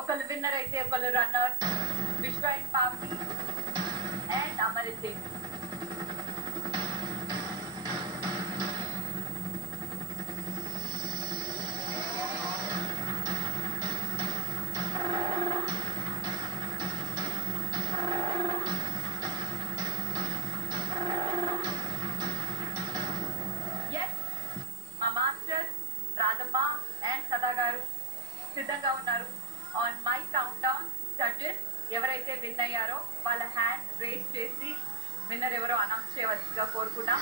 ఒకళ్ళు విన్నర్ అయితే ఒకళ్ళు రన్నర్. విశ్వ అండ్ పాపి అండ్ అమరితే. మా మాస్టర్ రాధమ్మ అండ్ సదా గారు సిద్ధంగా ఉన్నారు. On my count down judges ఎవరైతే విన్ అయ్యారో వాళ్ళ హ్యాండ్ రేస్ చేసి విన్నర్ ఎవరో అనౌన్స్ చేయవలసిగా కోరుకున్నా.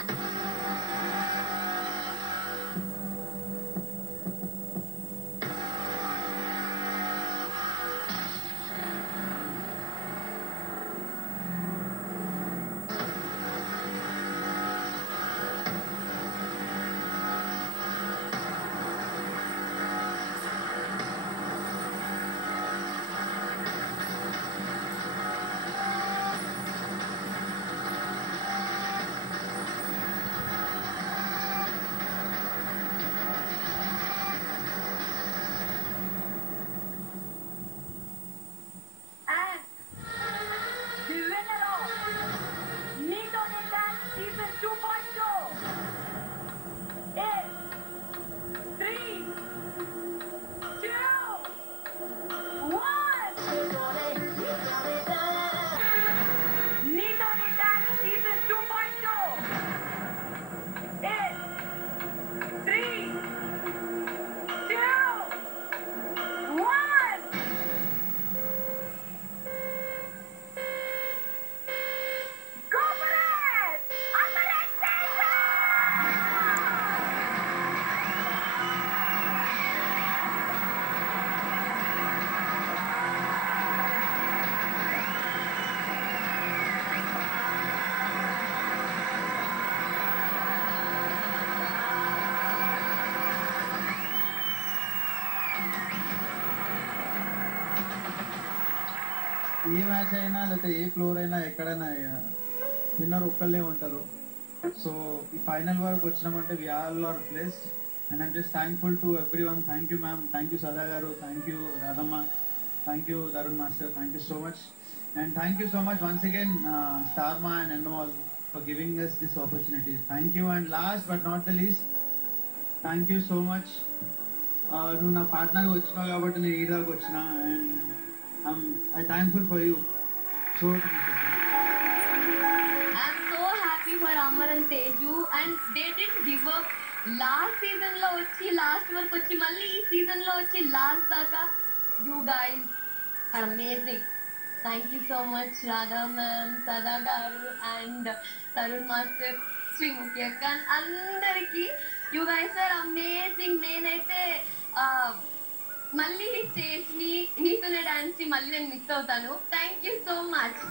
ఏ మ్యాచ్ అయినా లేకపోతే ఏ ఫ్లోర్ అయినా ఎక్కడైనా విన్నర్ ఒక్కళ్ళే ఉంటారు. సో ఈ ఫైనల్ వరకు వచ్చినామంటే we all are blessed and I'm just thankful to everyone. Thank you ma'am, thank you Sada garu, thank you Radhamma, thank you Tarun master, thank you so much. And thank you so much once again Star Maa and ఎన్వాల్ for giving us this opportunity. Thank you. And last but not the least, thank you so much. నువ్వు నా పార్ట్నర్గా వచ్చినావు కాబట్టి నేను ఈ దాకా వచ్చిన and I'm thankful for you. So thankful. I'm so happy for Amar and Teju, and they didn't give up. Last season lo vachi last work vachi malli ee season lo vachi last daaka. You guys are amazing. Thank you so much Radha ma'am, Sada garu and Tarun master, Srimuki akka, andariki. You guys are amazing. Nenaithe మళ్ళీ stage ని నీతోనే dance ని మళ్ళీ నేను miss అవుతాను. Thank you so much.